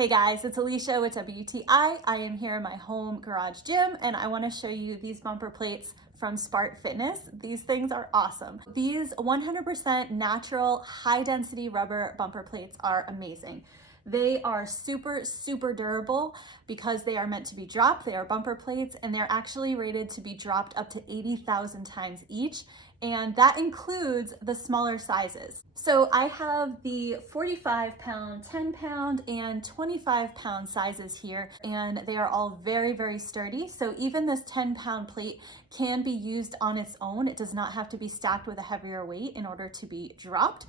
Hey guys, it's Alicia with WTI. I am here in my home garage gym and I want to show you these bumper plates from SPART Fitness. These things are awesome. These 100% natural high density rubber bumper plates are amazing. They are super durable because they are meant to be dropped. They are bumper plates and they're actually rated to be dropped up to 80,000 times each. And that includes the smaller sizes. So I have the 45 pound, 10 pound, and 25 pound sizes here, and they are all very sturdy. So even this 10 pound plate can be used on its own. It does not have to be stacked with a heavier weight in order to be dropped.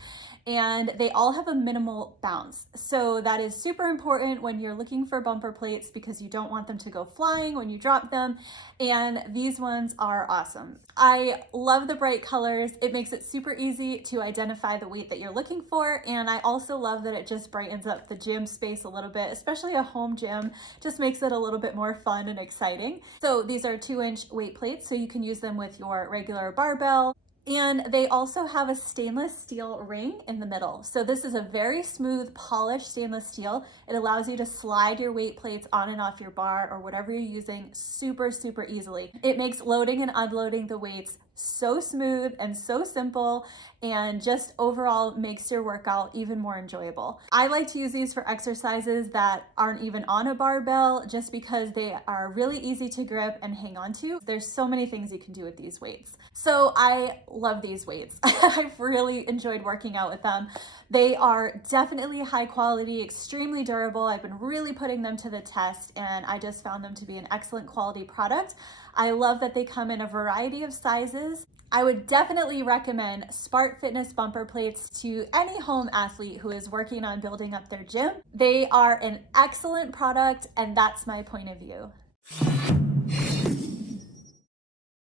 And they all have a minimal bounce. So that is super important when you're looking for bumper plates because you don't want them to go flying when you drop them. And these ones are awesome. I love the bright colors. It makes it super easy to identify the weight that you're looking for. And I also love that it just brightens up the gym space a little bit, especially a home gym, just makes it a little bit more fun and exciting. So these are 2-inch weight plates, so you can use them with your regular barbell. And they also have a stainless steel ring in the middle. So this is a very smooth, polished stainless steel. It allows you to slide your weight plates on and off your bar or whatever you're using super easily. It makes loading and unloading the weights so smooth and so simple, and just overall makes your workout even more enjoyable. I like to use these for exercises that aren't even on a barbell just because they are really easy to grip and hang on to. There's so many things you can do with these weights. So I love these weights. I've really enjoyed working out with them. They are definitely high quality, extremely durable. I've been really putting them to the test and I just found them to be an excellent quality product. I love that they come in a variety of sizes. I would definitely recommend SPART Fitness bumper plates to any home athlete who is working on building up their gym. They are an excellent product, and that's my point of view.